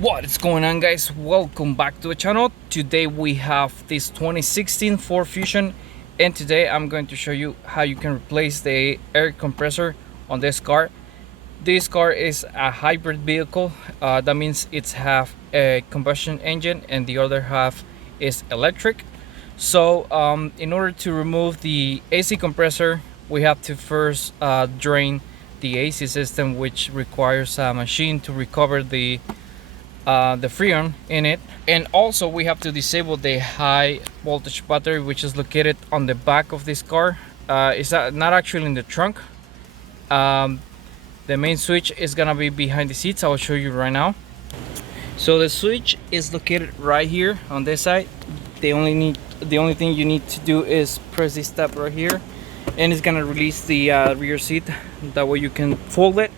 What is going on, guys? Welcome back to the channel. Today we have this 2016 Ford Fusion, and today I'm going to show you how you can replace the air compressor on this car. This car is a hybrid vehicle. That means it's half a combustion engine and the other half is electric. So in order to remove the AC compressor, we have to first drain the AC system, which requires a machine to recover the Freon in it. And also we have to disable the high voltage battery, which is located on the back of this car. It's not actually in the trunk. The main switch is gonna be behind the seats. I will show you right now. So the switch is located right here on this side. The only thing you need to do is press this tab right here, and it's gonna release the rear seat. That way you can fold it.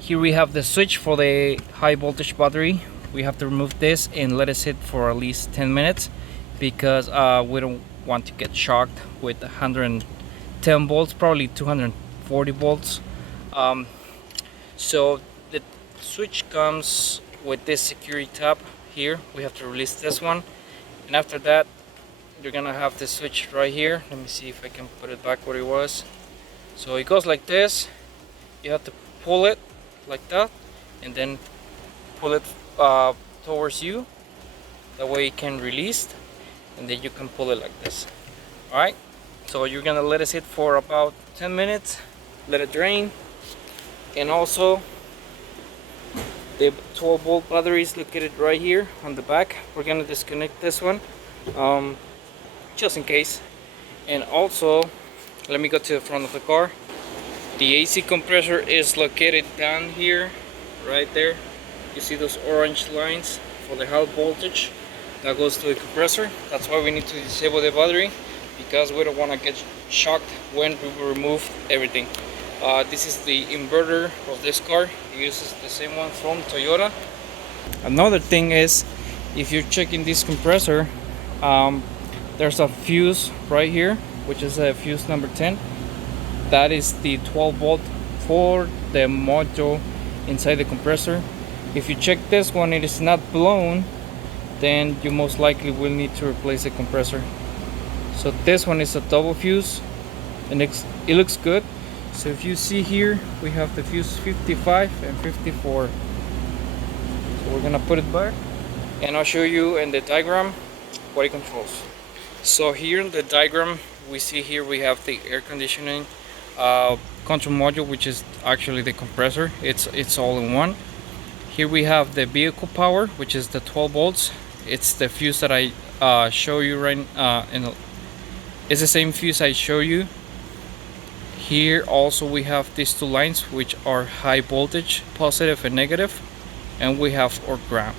Here we have the switch for the high voltage battery. We have to remove this and let it sit for at least 10 minutes because we don't want to get shocked with 110 volts, probably 240 volts. So the switch comes with this security tab here. We have to release this one, and after that you're gonna have the switch right here. Let me see if I can put it back where it was. So it goes like this. You have to pull it like that and then pull it towards you. That way it can release, and then you can pull it like this. Alright, so you're gonna let it sit for about 10 minutes, let it drain. And also the 12 volt battery is located right here on the back. We're gonna disconnect this one just in case. And also let me go to the front of the car. The AC compressor is located down here, right there. You see those orange lines for the high voltage that goes to the compressor. That's why we need to disable the battery, because we don't want to get shocked when we remove everything. This is the inverter of this car. It uses the same one from Toyota. Another thing is, if you're checking this compressor, there's a fuse right here, which is a fuse number 10. That is the 12 volt for the module inside the compressor. If you check this one, it is not blown, then you most likely will need to replace the compressor. So this one is a double fuse, and it looks good. So if you see here, we have the fuse 55 and 54. So we're gonna put it back, and I'll show you in the diagram what it controls. So here in the diagram, we see here we have the air conditioning control module, which is actually the compressor. It's all in one. Here we have the vehicle power, which is the 12 volts. It's the fuse that I show you right it's the same fuse I show you. Here also we have these two lines, which are high voltage, positive and negative, and we have our ground.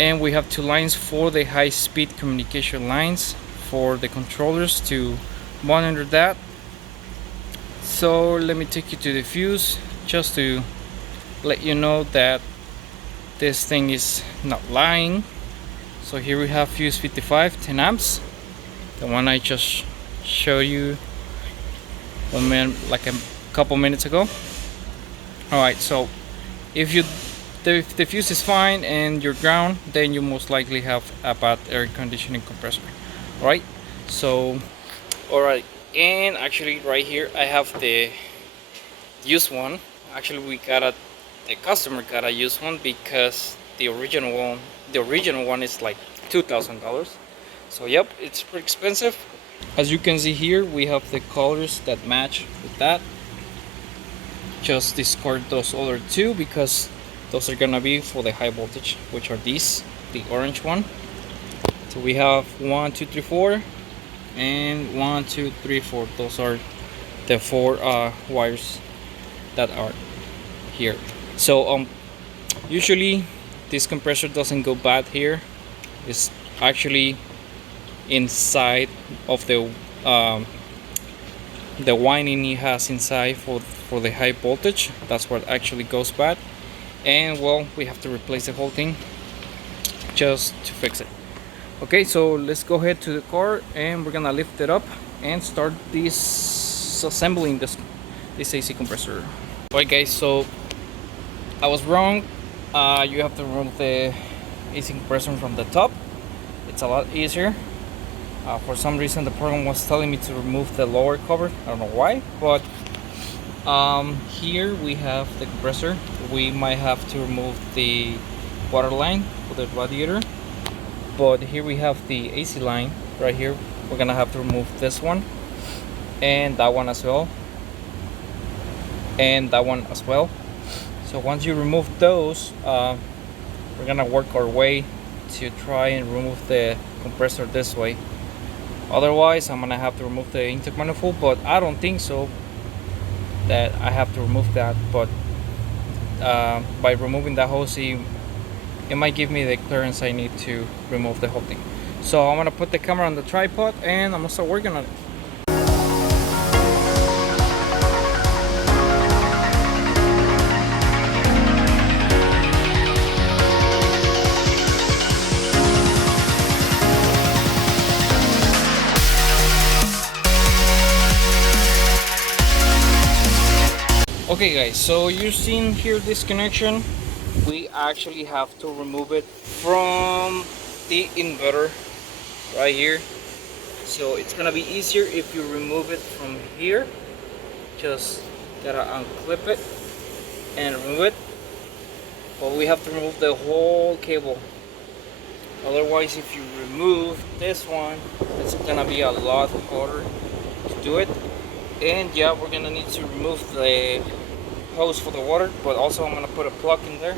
And we have two lines for the high speed communication lines for the controllers to monitor that. So let me take you to the fuse just to let you know that this thing is not lying. So here we have fuse 55, 10 amps, the one I just showed you like a couple minutes ago. Alright, so if the fuse is fine and you're ground, then you most likely have a bad air conditioning compressor. Alright, so alright. And actually right here I have the used one. Actually the customer got a used one because the original one is like $2,000. So yep, it's pretty expensive. As you can see here, we have the colors that match with that. Just discard those other two because those are gonna be for the high voltage, which are these, the orange one. So we have 1, 2, 3, 4. And 1, 2, 3, 4. Those are the four wires that are here. So usually this compressor doesn't go bad here. It's actually inside of the winding it has inside for the high voltage. That's what actually goes bad, and well, we have to replace the whole thing just to fix it. Okay, so let's go ahead to the car and we're gonna lift it up and start disassembling this AC compressor. Alright guys, so I was wrong. you have to remove the AC compressor from the top. It's a lot easier. For some reason the program was telling me to remove the lower cover. I don't know why, but here we have the compressor. We might have to remove the water line for the radiator, but here we have the AC line right here. We're gonna have to remove this one and that one as well, and that one as well. So once you remove those, we're gonna work our way to try and remove the compressor this way. Otherwise I'm gonna have to remove the intake manifold, but I don't think so that I have to remove that. But by removing that hose, it might give me the clearance I need to remove the whole thing. So I'm gonna put the camera on the tripod and I'm gonna start working on it. Okay guys, so you've seen here this connection. We actually have to remove it from the inverter right here. So it's gonna be easier if you remove it from here. Just gotta unclip it and remove it. But we have to remove the whole cable. Otherwise, if you remove this one, it's gonna be a lot harder to do it. And yeah, we're gonna need to remove the hose for the water, but also I'm gonna put a plug in there.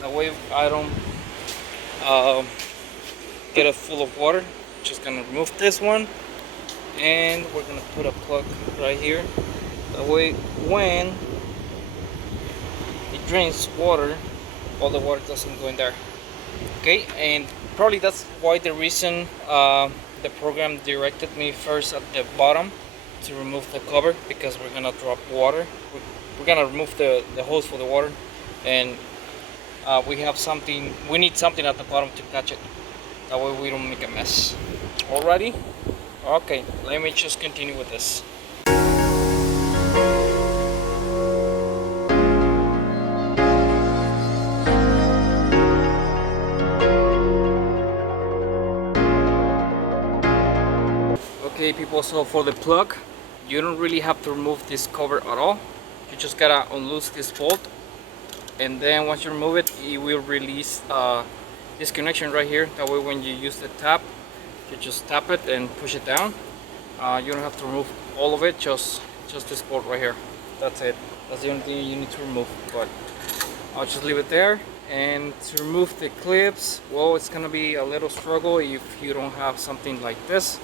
That way I don't get it full of water. Just gonna remove this one, and we're gonna put a plug right here. That way, when it drains water, all the water doesn't go in there. Okay, and probably that's why the reason the program directed me first at the bottom to remove the cover, because we're gonna drop water. We're gonna remove the hose for the water, and we need something at the bottom to catch it. That way we don't make a mess. Alrighty? Okay, let me just continue with this. Okay people, so for the plug, you don't really have to remove this cover at all. You just gotta unloose this bolt, and then once you remove it, it will release this connection right here. That way when you use the tap, you just tap it and push it down. You don't have to remove all of it, just this bolt right here. That's it. That's the only thing you need to remove. But I'll just leave it there. And to remove the clips, well, it's gonna be a little struggle if you don't have something like this.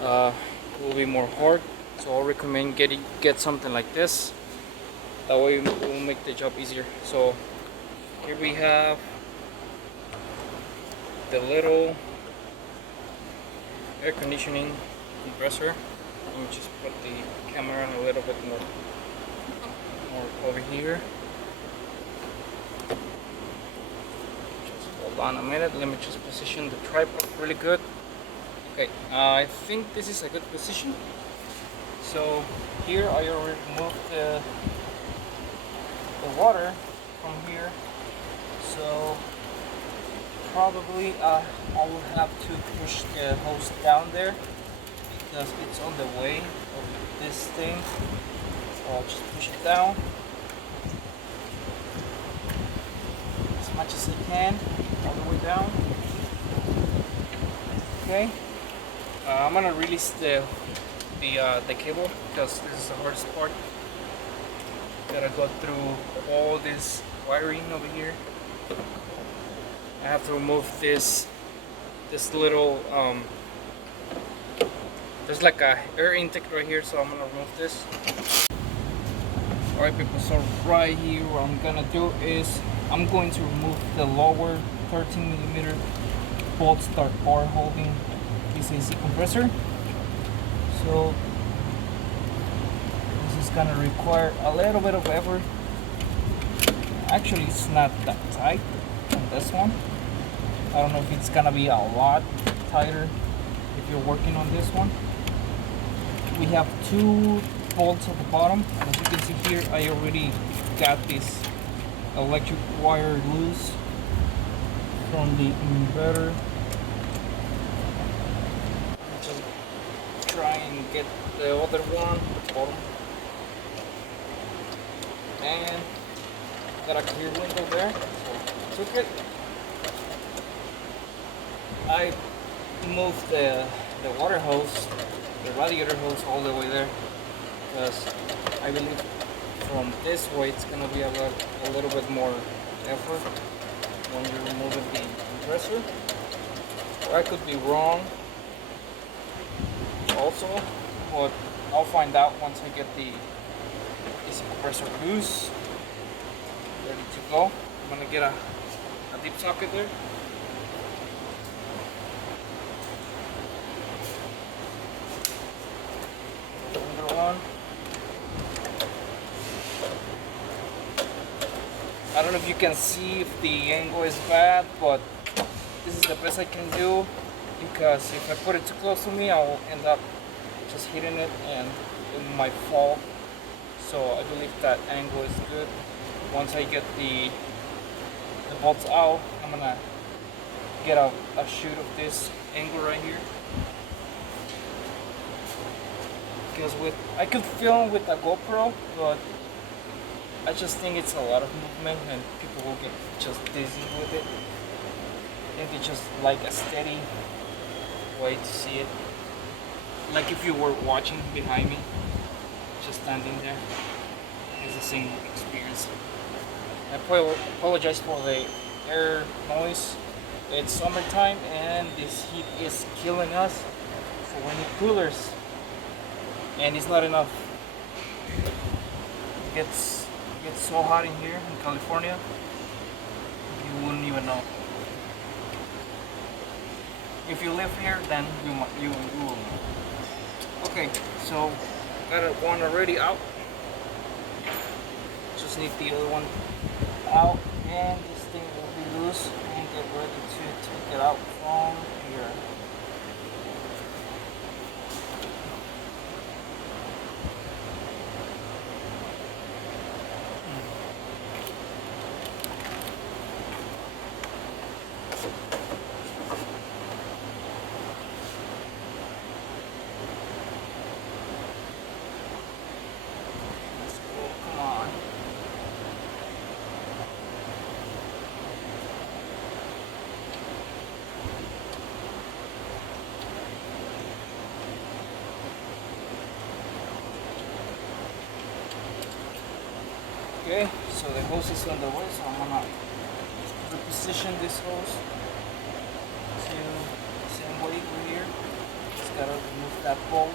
It will be more hard, so I'll recommend get something like this. That way it will make the job easier. So here we have the little air conditioning compressor. Let me just put the camera a little bit more over here. Just hold on a minute, let me just position the tripod really good. Okay, I think this is a good position. So here I already removed the water from here, so probably I will have to push the hose down there because it's on the way of this thing. So I'll just push it down as much as I can, all the way down. Okay, I'm gonna release the cable because this is the hardest part. Gotta go through all this wiring over here. I have to remove this little there's like a air intake right here, so I'm gonna remove this. Alright people, so right here what I'm gonna do is I'm going to remove the lower 13mm bolts that are holding this AC compressor. So this is gonna require a little bit of effort. Actually, it's not that tight on this one. I don't know if it's gonna be a lot tighter if you're working on this one. We have 2 bolts at the bottom. As you can see here, I already got this electric wire loose from the inverter. Just try and get the other one at the bottom. And got a clear window there, so took it. I moved the water hose, the radiator hose, all the way there because I believe from this way it's gonna be a little bit more effort when you're removing the compressor. Or I could be wrong also, but I'll find out once I get the AC compressor loose, ready to go. I'm gonna get a deep socket there. On. I don't know if you can see if the angle is bad, but this is the best I can do because if I put it too close to me, I'll end up just hitting it and it might fall. So I believe that angle is good. Once I get the bolts out, I'm gonna get a shoot of this angle right here. Because I could film with a GoPro, but I just think it's a lot of movement and people will get just dizzy with it. I think they just like a steady way to see it. Like if you were watching behind me, just standing there, it's the same experience. I apologize for the air noise. It's summertime and this heat is killing us, so we need coolers. And it's not enough. It gets so hot in here in California, you wouldn't even know. If you live here, then you will know. Okay, so got one already out. Just need the other one out, and this thing will be loose. And get ready to take it out from here. Okay, so the hose is on the way, so I'm gonna reposition this hose to the same way over here. Just gotta remove that bolt.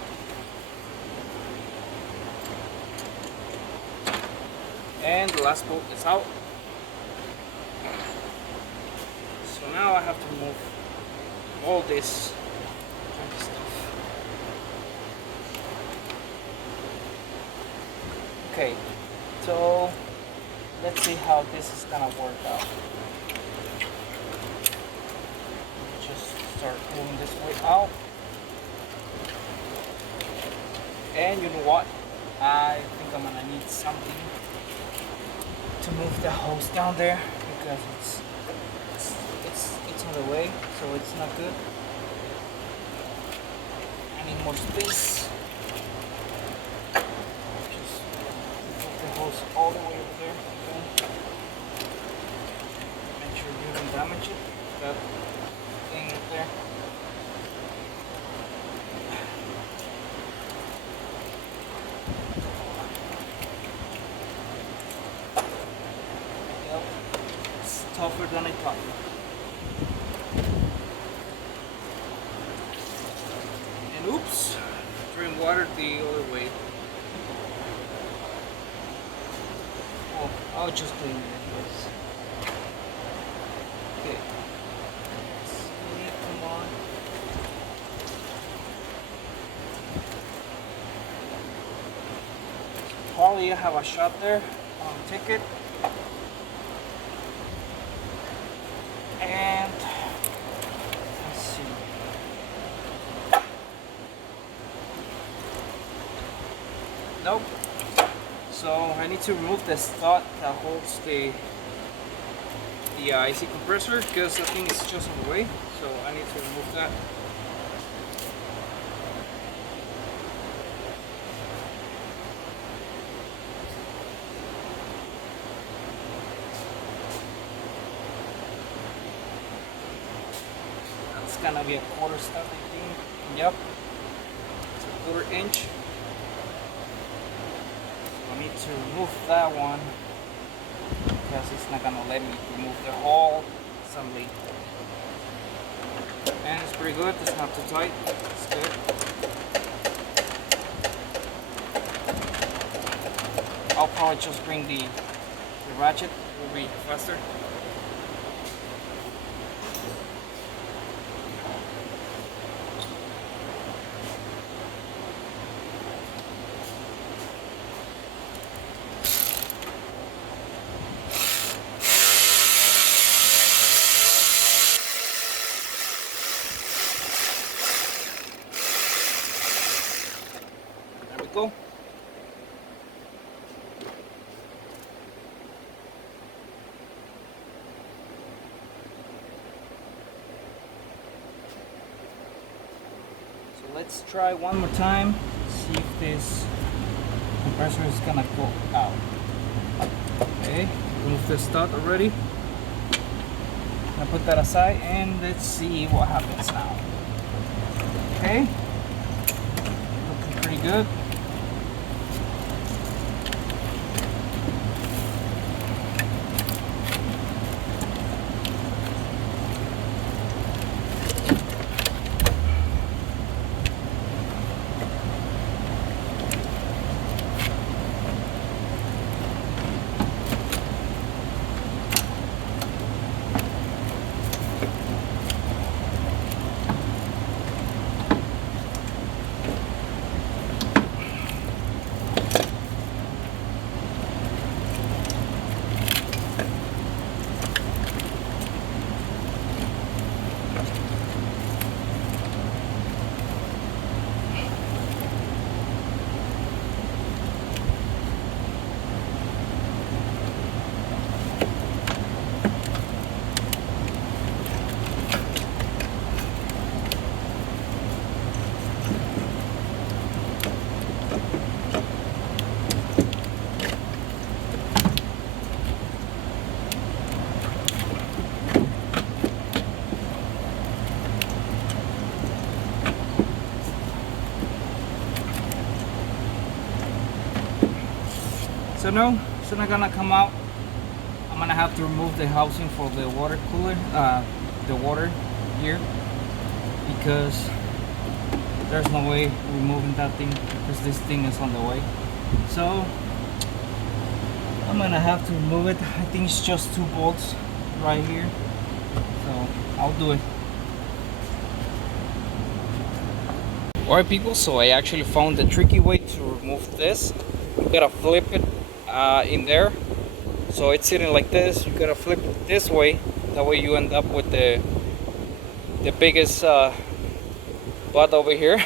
And the last bolt is out. So now I have to remove all this stuff. Okay. So let's see how this is gonna work out. Just start moving this way out. And you know what? I think I'm gonna need something to move the hose down there because it's on the way, so it's not good. I need more space. All the way over there. Okay. Make sure you don't damage it. That thing up there. Yep. It's tougher than I thought. And oops, drain water the other way. I'll just clean this. Okay. See, come on. Probably have a shot there on the ticket. And let's see. Nope. So I need to remove the stud that holds the the AC compressor because I think it's just on the way, so I need to remove that. That's gonna be a quarter stud, I think. Yep, it's a quarter-inch. So I need to remove that one because it's not gonna let me remove the whole assembly. And it's pretty good, it's not too tight, it's good. I'll probably just bring the ratchet, it will be faster. There we go. So let's try one more time, see if this compressor is gonna go out. Okay, remove the stud already. I'll put that aside and let's see what happens now. Okay, looking pretty good. So no, it's not gonna come out. I'm gonna have to remove the housing for the water cooler, the water here, because there's no way removing that thing because this thing is on the way. So I'm gonna have to remove it. I think it's just 2 bolts right here, so I'll do it. Alright people, so I actually found the tricky way to remove this. You gotta flip it in there, so it's sitting like this. You gotta flip it this way, that way you end up with the biggest butt over here.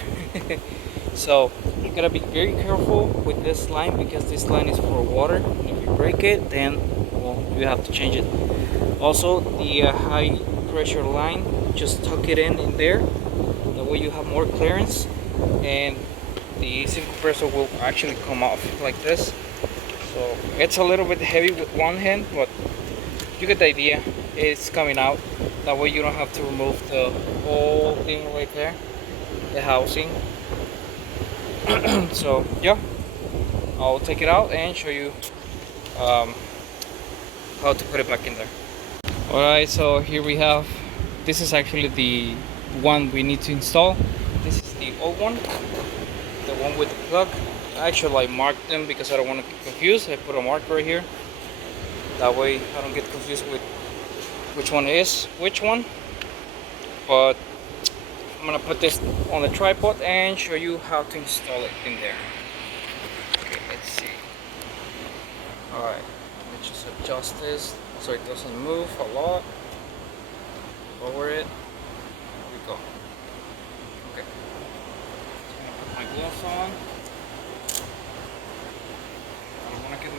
So you gotta be very careful with this line because this line is for water. If you break it, then well, you have to change it. Also the high pressure line, just tuck it in there, that way you have more clearance and the AC compressor will actually come off like this. So it's a little bit heavy with one hand, but you get the idea. It's coming out. That way you don't have to remove the whole thing right there, the housing. So yeah, I'll take it out and show you how to put it back in there. Alright, so here we have, this is actually the one we need to install. This is the old one, the one with the plug. Actually I marked them because I don't want to get confused. I put a mark right here, that way I don't get confused with which one is which one. But I'm gonna put this on the tripod and show you how to install it in there. Okay, let's see. Alright, let's just adjust this so it doesn't move a lot. Lower it. There we go. Okay. So I'm gonna put my gloves on. I don't want to get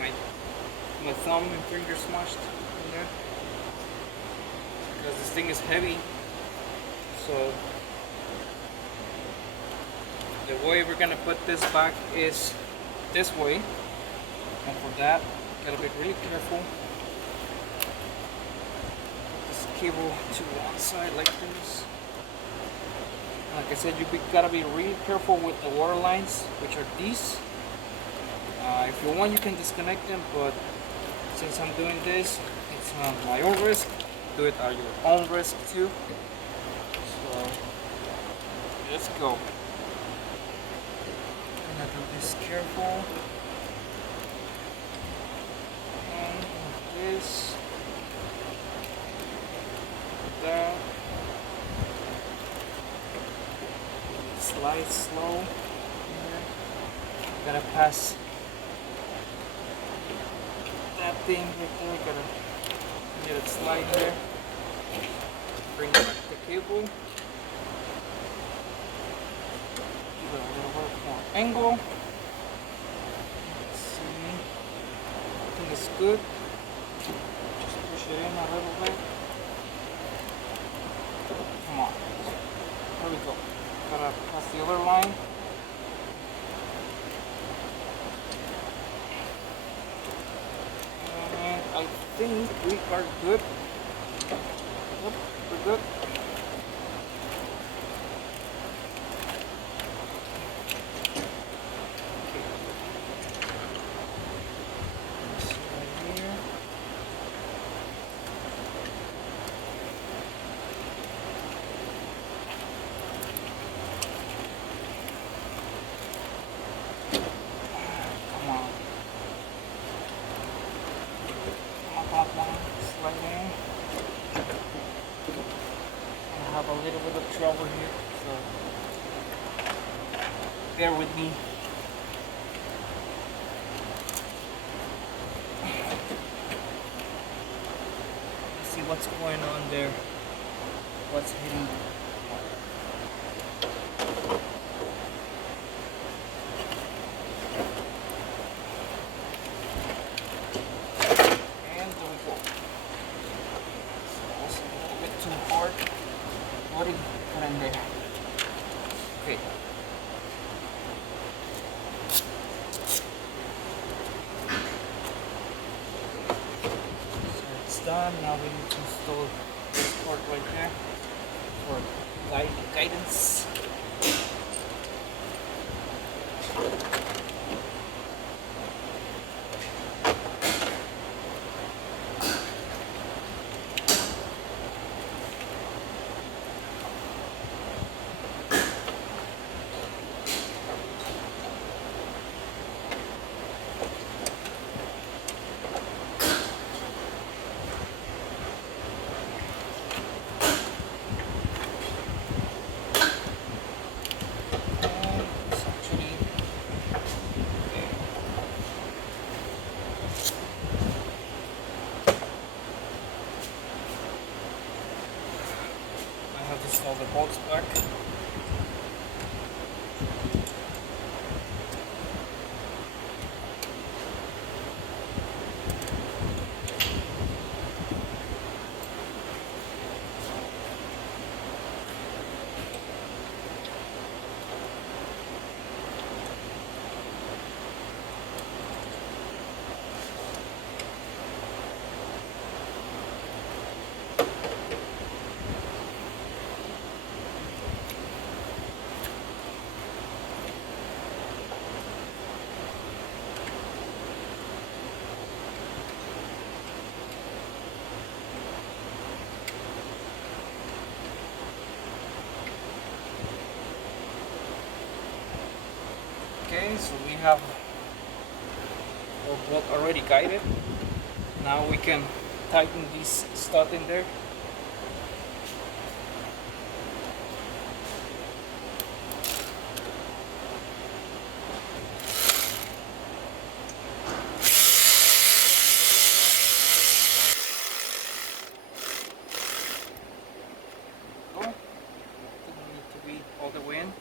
my thumb and finger smashed in there. because this thing is heavy. So the way we're gonna put this back is this way, and for that, gotta be really careful. Put this cable to one side like this. Like I said, gotta be really careful with the water lines, which are these. If you want, you can disconnect them, but since I'm doing this, it's my own risk. Do it at your own risk too. So let's go. I'm gonna do this careful. And this, that. Slide slow. Gotta pass that thing right there. Gotta get it slide there. Bring back the cable. Give it a little bit more angle. Let's see. I think it's good. Just push it in a little bit. Come on. There we go. Gotta pass the other line. And I think we are good. Yep, we're good. Okay. This right here. Slide in. I have a little bit of trouble here, so bear with me. Let's see what's going on there. What's hitting. What did you put in there? Okay. So it's done. Now we need to install this port right there for guidance. All the bolts back. Okay, so we have our bolt already guided. Now we can tighten this stud in there. Doesn't need to be all the way in.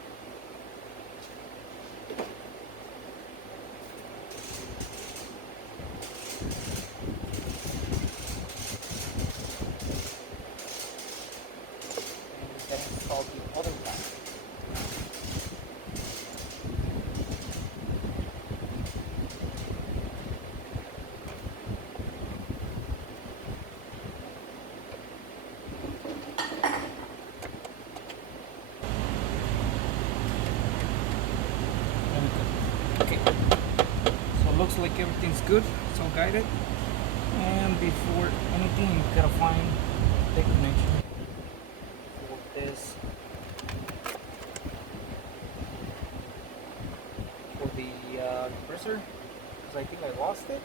like everything's good, it's all guided. And before anything, you gotta find the connection for this, for the compressor, because I think I lost it.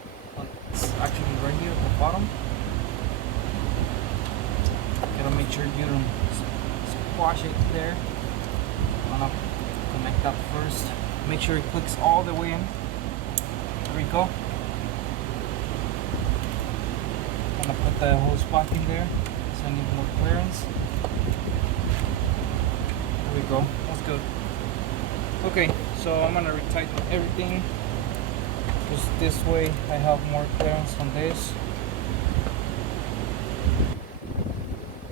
It's actually right here at the bottom. Gotta make sure you don't squash it there. I'm gonna connect that first. Make sure it clicks all the way in. There we go. I'm gonna put the hose back in there, so I need more clearance. There we go. That's good. Okay, so I'm gonna retighten everything, because this way I have more clearance on this.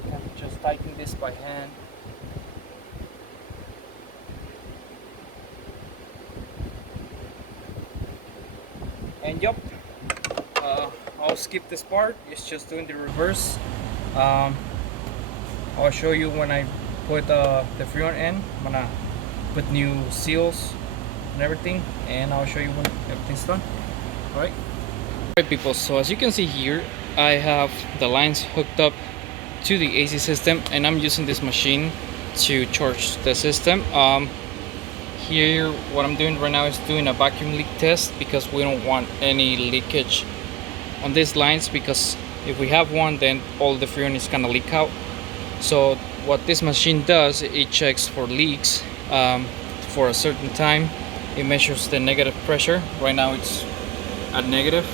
I can just tighten this by hand. And yup, I'll skip this part. It's just doing the reverse. I'll show you when I put the Freon in. I'm gonna put new seals and everything, and I'll show you when everything's done. Alright people, so as you can see here, I have the lines hooked up to the AC system, and I'm using this machine to charge the system. Here what I'm doing right now is doing a vacuum leak test, because we don't want any leakage on these lines, because if we have one, then all the Freon is gonna leak out. So what this machine does, it checks for leaks for a certain time. It measures the negative pressure. Right now it's at negative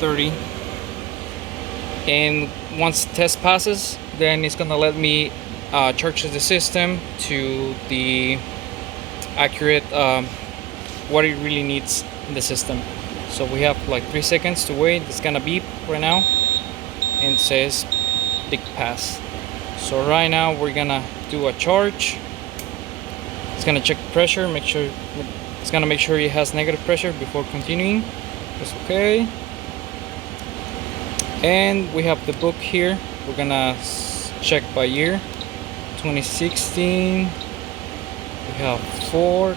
30, and once the test passes, then it's gonna let me charge the system to the accurate what it really needs in the system. So we have like 3 seconds to wait. It's gonna beep right now and it says leak pass. So right now we're gonna do a charge. It's gonna check the pressure, make sure it's gonna make sure it has negative pressure before continuing. That's okay. And we have the book here. We're gonna check by year. 2016. We have 4,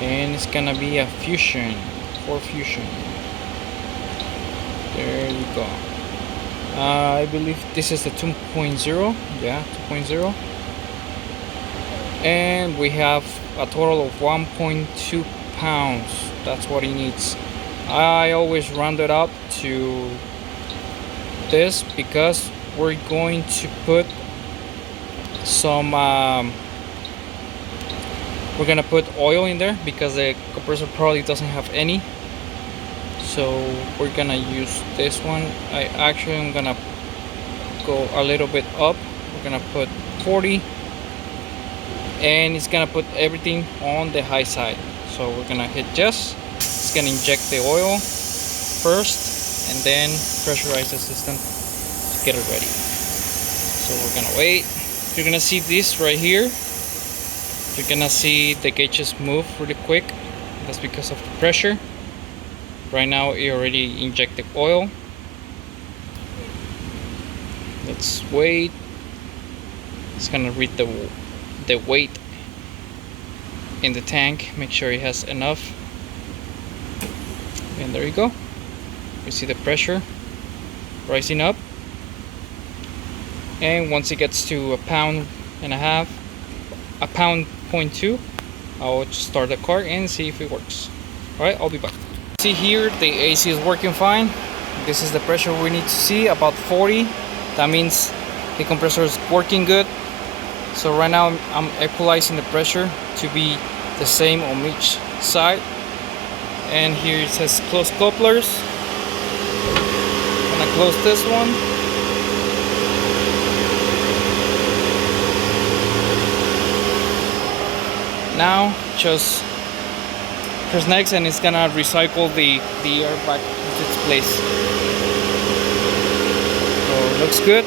and it's gonna be a fusion, 4 fusion. There you go. I believe this is the 2.0. Yeah, 2.0. And we have a total of 1.2 pounds. That's what he needs. I always round it up to this, because we're going to put some we're gonna put oil in there, because the compressor probably doesn't have any. So we're gonna use this one. I'm gonna go a little bit up. We're gonna put 40, and it's gonna put everything on the high side. So we're gonna hit yes. It's gonna inject the oil first, and then pressurize the system to get it ready. So we're gonna wait. You're gonna see this right here. You're gonna see the gauges move really quick. That's because of the pressure. Right now it already injected oil. Let's wait. It's gonna read the weight in the tank. Make sure it has enough. And there you go. You see the pressure rising up. And once it gets to 1.5 pounds, 1.2 pounds, I'll just start the car and see if it works. Alright, I'll be back. See here, the AC is working fine. This is the pressure we need to see, about 40. That means the compressor is working good. So right now I'm equalizing the pressure to be the same on each side. And here it says close couplers. I'm gonna close this one. Now just press next, and it's gonna recycle the air back into its place. So it looks good.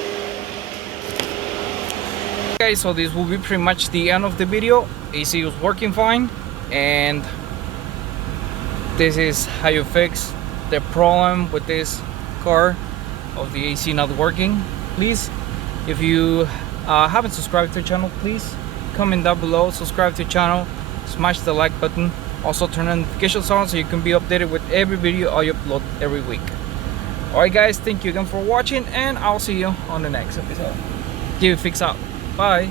Okay, so this will be pretty much the end of the video. AC was working fine, and this is how you fix the problem with this car of the AC not working. Please, if you haven't subscribed to the channel, please comment down below, subscribe to the channel, smash the like button, Also turn on notifications on so you can be updated with every video I upload every week. Alright guys, thank you again for watching, and I'll see you on the next episode. JVFIX out. Bye.